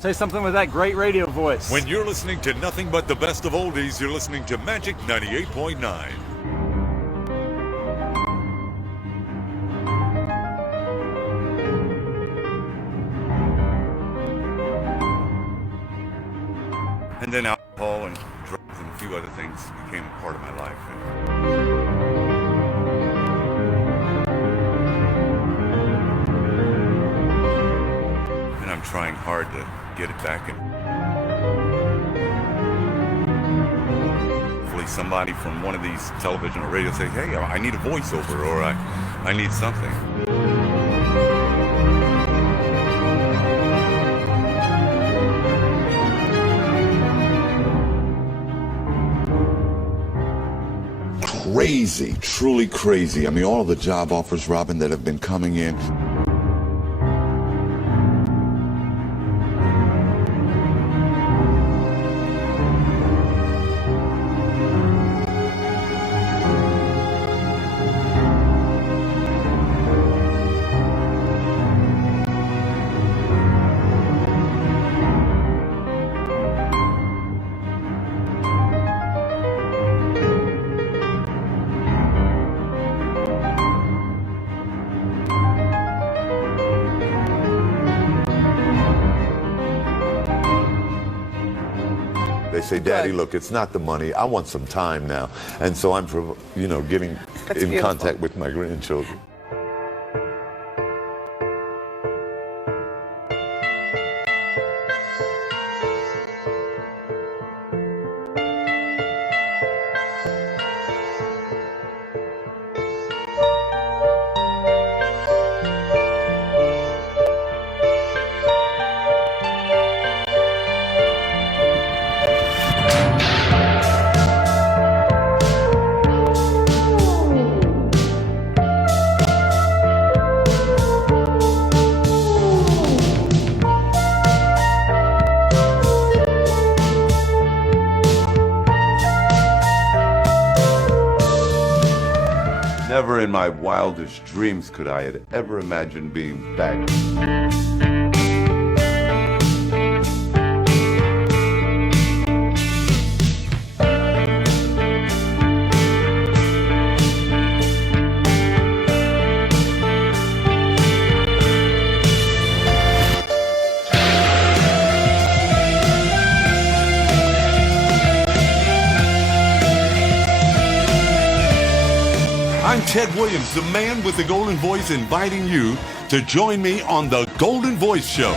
Say something with that great radio voice. When you're listening to nothing but the best of oldies, you're listening to Magic 98.9. And then alcohol and drugs and a few other things became a part of my life. And I'm trying hard to get it back. And hopefully somebody from one of these television or radio say, hey, I need a voiceover, or I need something. Crazy, truly crazy. I mean, all of the job offers, Robin, that have been coming in. They say, Daddy, look, it's not the money. I want some time now. And so I'm, getting in contact with my grandchildren. Never in my wildest dreams could I have ever imagined being back. I'm Ted Williams, the man with the golden voice, inviting you to join me on the Golden Voice Show.